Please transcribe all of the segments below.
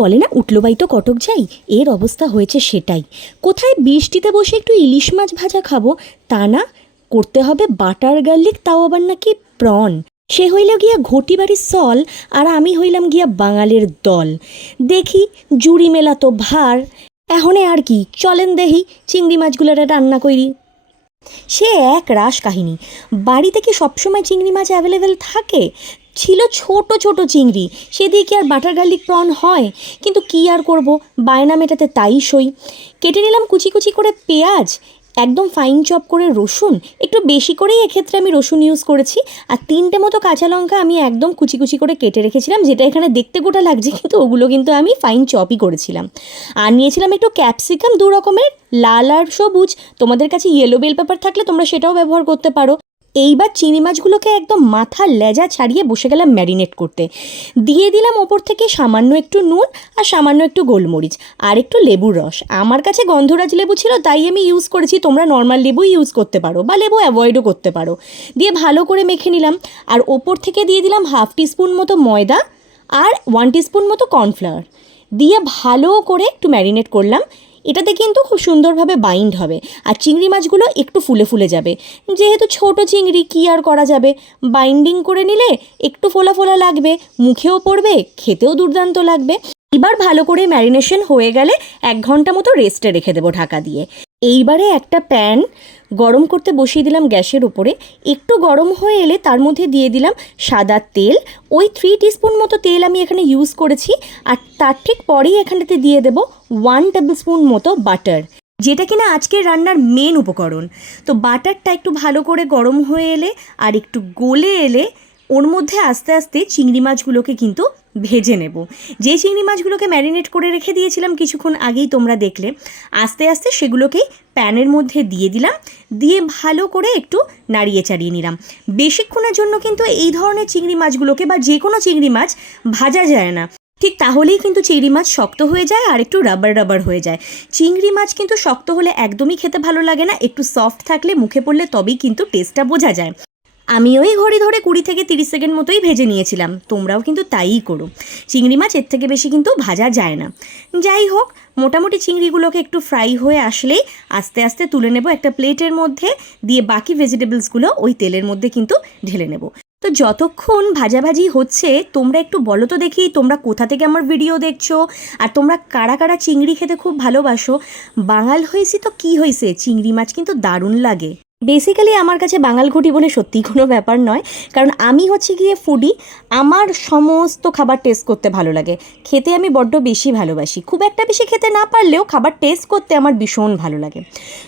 বলে না উঠলো বাই তো কটক যাই, এর অবস্থা হয়েছে সেটাই। কোথায় বৃষ্টিতে বসে একটু ইলিশ মাছ ভাজা খাবো, তা না, করতে হবে বাটার গার্লিক, তাও আবার নাকি প্রন। সে হইল গিয়া ঘটি বাড়ির সল, আর আমি হইলাম গিয়া বাঙালির দল। দেখি জুড়ি মেলা তো ভার, এখনে আর কি, চলেন দেহি চিংড়ি মাছগুলোরে রান্না করি। সে এক রাস কাহিনী। বাড়িতে কি সবসময় চিংড়ি মাছ অ্যাভেলেবেল থাকে? ছিল ছোট ছোট চিংড়ি, সে দিয়ে কি আর বাটার গার্লিক প্রন হয়? কিন্তু কি আর করব, বায়না মেটাতে তাই সই। কেটে নিলাম কুচি কুচি করে পেঁয়াজ, একদম ফাইন চপ করে রসুন, একটু বেশি করেই এক্ষেত্রে আমি রসুন ইউজ করেছি। আর 3টে মতো কাঁচা লঙ্কা আমি একদম কুচি কুচি করে কেটে রেখেছিলাম, যেটা এখানে দেখতে গোটা লাগছে কিন্তু ওগুলো কিন্তু আমি ফাইন চপই করেছিলাম। আর নিয়েছিলাম একটু ক্যাপসিকাম, 2 রকমের, লাল আর সবুজ। তোমাদের কাছে ইয়েলো বেল পেপার থাকলে তোমরা সেটাও ব্যবহার করতে পারো। এইবার চিংড়ি মাছগুলোকে একদম মাথা লেজা ছাড়িয়ে বসে গেলাম ম্যারিনেট করতে। দিয়ে দিলাম ওপর থেকে সামান্য একটু নুন আর সামান্য একটু গোলমরিচ আর একটু লেবুর রস। আমার কাছে গন্ধরাজ লেবু ছিল তাই আমি ইউজ করেছি, তোমরা নর্মাল লেবু ইউজ করতে পারো বা লেবু অ্যাভয়েডও করতে পারো। দিয়ে ভালো করে মেখে নিলাম। আর ওপর থেকে দিয়ে দিলাম 1/2 টিস্পুন মতো ময়দা আর 1 টিস্পুন মতো কর্নফ্লাওয়ার, দিয়ে ভালো করে একটু ম্যারিনেট করলাম। এটাতে কিন্তু খুব সুন্দরভাবে বাইন্ড হবে আর চিংড়ি মাছগুলো একটু ফুলে ফুলে যাবে। যেহেতু ছোট চিংড়ি, কি আর করা যাবে, বাইন্ডিং করে নিলে একটু ফোলা ফোলা লাগবে, মুখেও পড়বে, খেতেও দুর্দান্ত লাগবে। এবার ভালো করে ম্যারিনেশন হয়ে গেলে 1 ঘন্টা মতো রেস্টে রেখে দেবো ঢাকা দিয়ে। এইবারে একটা প্যান গরম করতে বসিয়ে দিলাম গ্যাসের উপরে। একটু গরম হয়ে এলে তার মধ্যে দিয়ে দিলাম সাদা তেল, ওই 3 টিস্পুন মতো তেল আমি এখানে ইউজ করেছি। আর তার ঠিক পরেই এখানটাতে দিয়ে দেবো 1 টেবিল স্পুন মতো বাটার, যেটা কিনা আজকের রান্নার মেন উপকরণ। তো বাটারটা একটু ভালো করে গরম হয়ে এলে আর একটু গলে এলে ওর মধ্যে আস্তে আস্তে চিংড়ি মাছগুলোকে কিন্তু ভেজে নেব। যে চিংড়ি মাছগুলোকে ম্যারিনেট করে রেখে দিয়েছিলাম কিছুক্ষণ আগেই তোমরা দেখলে, আস্তে আস্তে সেগুলোকেই প্যানের মধ্যে দিয়ে দিলাম, দিয়ে ভালো করে একটু নাড়িয়ে চাড়িয়ে নিলাম। বেশিক্ষণের জন্য কিন্তু এই ধরনের চিংড়ি মাছগুলোকে বা যে কোনো চিংড়ি মাছ ভাজা যায় না, ঠিক তাহলেই কিন্তু চিংড়ি মাছ শক্ত হয়ে যায় আর একটু রাবার রাবার হয়ে যায়। চিংড়ি মাছ কিন্তু শক্ত হলে একদমই খেতে ভালো লাগে না, একটু সফট থাকলে মুখে পড়লে তবেই কিন্তু টেস্টটা বোঝা যায়। আমি ওই ঘড়ি ধরে 20 থেকে 30 সেকেন্ড মতোই ভেজে নিয়েছিলাম, তোমরাও কিন্তু তাইই করো। চিংড়ি মাছ এর থেকে বেশি কিন্তু ভাজা যায় না। যাই হোক, মোটামুটি চিংড়িগুলোকে একটু ফ্রাই হয়ে আসলেই আস্তে আস্তে তুলে নেব একটা প্লেটের মধ্যে, দিয়ে বাকি ভেজিটেবলসগুলো ওই তেলের মধ্যে কিন্তু ঢেলে নেব। তো যতক্ষণ ভাজাভাজি হচ্ছে তোমরা একটু বলো তো দেখি তোমরা কোথা থেকে আমার ভিডিও দেখছো, আর তোমরা কারা কারা চিংড়ি খেতে খুব ভালোবাসো। বাঙাল হয়েছি তো কি হয়েছে, চিংড়ি মাছ কিন্তু দারুণ লাগে। বেসিক্যালি আমার কাছে বাঙাল ঘটি বলে সত্যিই কোনো ব্যাপার নয়, কারণ আমি হচ্ছে গিয়ে ফুডি। আমার সমস্ত খাবার টেস্ট করতে ভালো লাগে, খেতে আমি বড্ড বেশি ভালোবাসি। খুব একটা বেশি খেতে না পারলেও খাবার টেস্ট করতে আমার ভীষণ ভালো লাগে।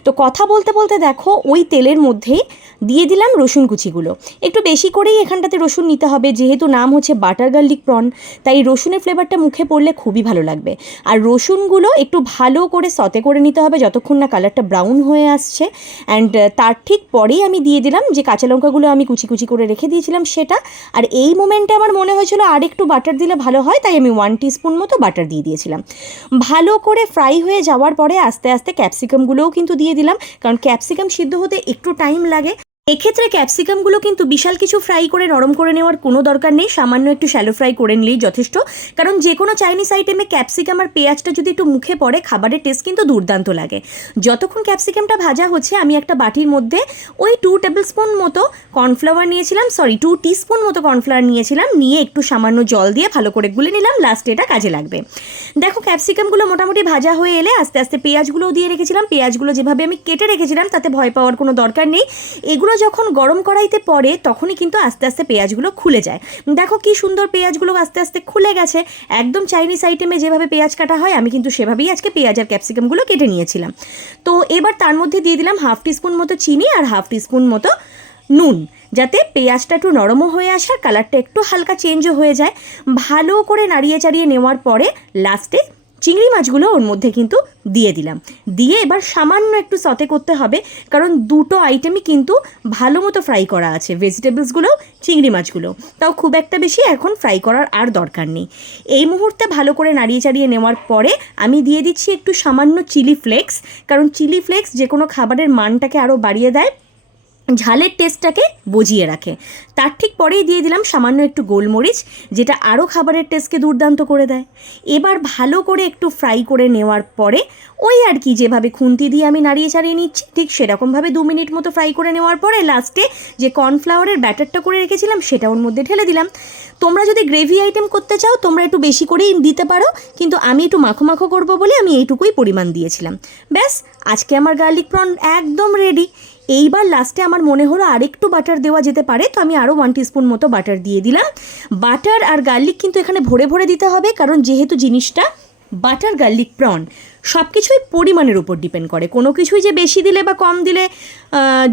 তো কথা বলতে বলতে দেখো ওই তেলের মধ্যেই দিয়ে দিলাম রসুন কুচিগুলো। একটু বেশি করেই এখানটাতে রসুন নিতে হবে, যেহেতু নাম হচ্ছে বাটার গার্লিক প্রন, তাই রসুনের ফ্লেভারটা মুখে পড়লে খুবই ভালো লাগবে। আর রসুনগুলো একটু ভালো করে সতে করে নিতে হবে যতক্ষণ না কালারটা ব্রাউন হয়ে আসছে। অ্যান্ড তার ঠিক পরেই আমি দিয়ে দিলাম যে কাঁচা লঙ্কাগুলো আমি কুচি কুচি করে রেখে দিয়েছিলাম সেটা। আর এই মোমেন্টে আমার মনে হয়েছিল আর একটু বাটার দিলে ভালো হয়, তাই আমি 1 টিস্পুন মতো বাটার দিয়ে দিয়েছিলাম। ভালো করে ফ্রাই হয়ে যাওয়ার পরে আস্তে আস্তে ক্যাপসিকামগুলোও কিন্তু দিয়ে দিলাম, কারণ ক্যাপসিকাম সিদ্ধ হতে একটু টাইম লাগে। এক্ষেত্রে ক্যাপসিকামগুলো কিন্তু বিশাল কিছু ফ্রাই করে নরম করে নেওয়ার কোনো দরকার নেই, সামান্য একটু শ্যালো ফ্রাই করে নিলেই যথেষ্ট। কারণ যে কোনো চাইনিজ আইটেমে ক্যাপসিকাম আর পেঁয়াজটা যদি একটু মুখে পড়ে খাবারের টেস্ট কিন্তু দুর্দান্ত লাগে। যতক্ষণ ক্যাপসিকামটা ভাজা হচ্ছে আমি একটা বাটির মধ্যে ওই 2 টেবিল স্পুন মতো কর্নফ্লাওয়ার নিয়েছিলাম, 2 টিস্পুন মতো কর্নফ্লাওয়ার নিয়েছিলাম, নিয়ে একটু সামান্য জল দিয়ে ভালো করে গুলে নিলাম, লাস্টে এটা কাজে লাগবে। দেখো ক্যাপসিকামগুলো মোটামুটি ভাজা হয়ে এলে আস্তে আস্তে পেঁয়াজগুলোও দিয়ে রেখেছিলাম। পেঁয়াজগুলো যেভাবে আমি কেটে রেখেছিলাম তাতে ভয় পাওয়ার কোনো দরকার নেই। এগুলো যখন গরম কড়াইতে পড়ে তখনই কিন্তু আস্তে আস্তে পেঁয়াজগুলো খুলে যায়। দেখো কি সুন্দর পেঁয়াজগুলো আস্তে আস্তে খুলে গেছে। একদম চাইনিজ আইটেমে যেভাবে পেঁয়াজ কাটা হয় আমি কিন্তু সেভাবেই আজকে পেঁয়াজ আর ক্যাপসিকামগুলো কেটে নিয়েছিলাম। তো এবার তার মধ্যে দিয়ে দিলাম 1/2 টিস্পুন মতো চিনি আর 1/2 টিস্পুন মতো নুন, যাতে পেঁয়াজটা একটু নরমও হয়ে আসে আর কালারটা একটু হালকা চেঞ্জও হয়ে যায়। ভালো করে নাড়িয়ে চাড়িয়ে নেওয়ার পরে লাস্টে চিংড়ি মাছগুলো ওর মধ্যে কিন্তু দিয়ে দিলাম, দিয়ে এবার সামান্য একটু সতে করতে হবে, কারণ দুটো আইটেমই কিন্তু ভালো মতো ফ্রাই করা আছে, ভেজিটেবলসগুলো চিংড়ি মাছগুলো, তাও খুব একটা বেশি এখন ফ্রাই করার আর দরকার নেই। এই মুহূর্তে ভালো করে নাড়িয়ে চাড়িয়ে নেওয়ার পরে আমি দিয়ে দিচ্ছি একটু সামান্য চিলি ফ্লেক্স, কারণ চিলি ফ্লেক্স যে কোনো খাবারের মানটাকে আরও বাড়িয়ে দেয়। ঝালের টেস্টটাকে বজিয়ে রাখে। তার ঠিক পরেই দিয়ে দিলাম সামান্য একটু গোলমরিচ, যেটা আরও খাবারের টেস্টকে দুর্দান্ত করে দেয়। এবার ভালো করে একটু ফ্রাই করে নেওয়ার পরে ওই আর কি যেভাবে খুন্তি দিয়ে আমি নাড়িয়ে চাড়িয়ে নিচ্ছি ঠিক সেরকমভাবে 2 মিনিট মতো ফ্রাই করে নেওয়ার পরে লাস্টে যে কর্নফ্লাওয়ারের ব্যাটারটা করে রেখেছিলাম সেটা ওর মধ্যে ঢেলে দিলাম। তোমরা যদি গ্রেভি আইটেম করতে চাও তোমরা একটু বেশি করেই দিতে পারো, কিন্তু আমি একটু মাখো মাখো করবো বলে আমি এইটুকুই পরিমাণ দিয়েছিলাম। ব্যাস, আজকে আমার গার্লিক প্রন একদম রেডি। এইবার লাস্টে আমার মনে হলো আরেকটু বাটার দেওয়া যেতে পারে, তো আমি আরও 1 টিস্পুন মতো বাটার দিয়ে দিলাম। বাটার আর গার্লিক কিন্তু এখানে ভরে ভরে দিতে হবে, কারণ যেহেতু জিনিসটা বাটার গার্লিক প্রন সব কিছুই পরিমাণের উপর ডিপেন্ড করে। কোনো কিছুই যে বেশি দিলে বা কম দিলে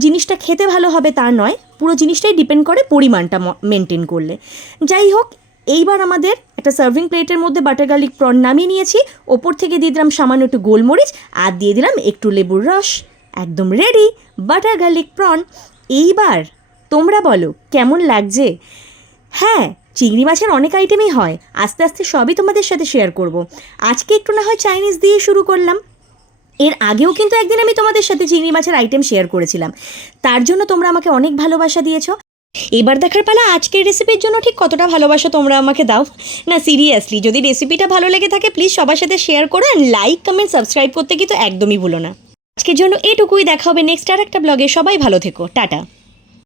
জিনিসটা খেতে ভালো হবে তা নয়, পুরো জিনিসটাই ডিপেন্ড করে পরিমাণটা মেনটেন করলে। যাই হোক, এইবার আমাদের একটা সার্ভিং প্লেটের মধ্যে বাটার গার্লিক প্রন নামিয়ে নিয়েছি। ওপর থেকে দিয়ে দিলাম সামান্য একটু গোলমরিচ আর দিয়ে দিলাম একটু লেবুর রস। একদম রেডি বাটার গার্লিক প্রন। এইবার তোমরা বলো কেমন লাগছে? হ্যাঁ, চিংড়ি মাছের অনেক আইটেমই হয়, আস্তে আস্তে সবই তোমাদের সাথে শেয়ার করব। আজকে একটু না হয় চাইনিজ দিয়ে শুরু করলাম, এর আগেও কিন্তু একদিন আমি তোমাদের সাথে চিংড়ি মাছের আইটেম শেয়ার করেছিলাম, তার জন্য তোমরা আমাকে অনেক ভালোবাসা দিয়েছো। এবার দেখার পালা আজকের রেসিপির জন্য ঠিক কতটা ভালোবাসা তোমরা আমাকে দাও। না সিরিয়াসলি, যদি রেসিপিটা ভালো লেগে থাকে প্লিজ সবার সাথে শেয়ার করো, অ্যান্ড লাইক কমেন্ট সাবস্ক্রাইব করতে কিন্তু একদমই ভুলো না। আজকের জন্য এটুকুই, দেখা হবে নেক্সট আর একটা ব্লগে। সবাই ভালো থেকো, টাটা।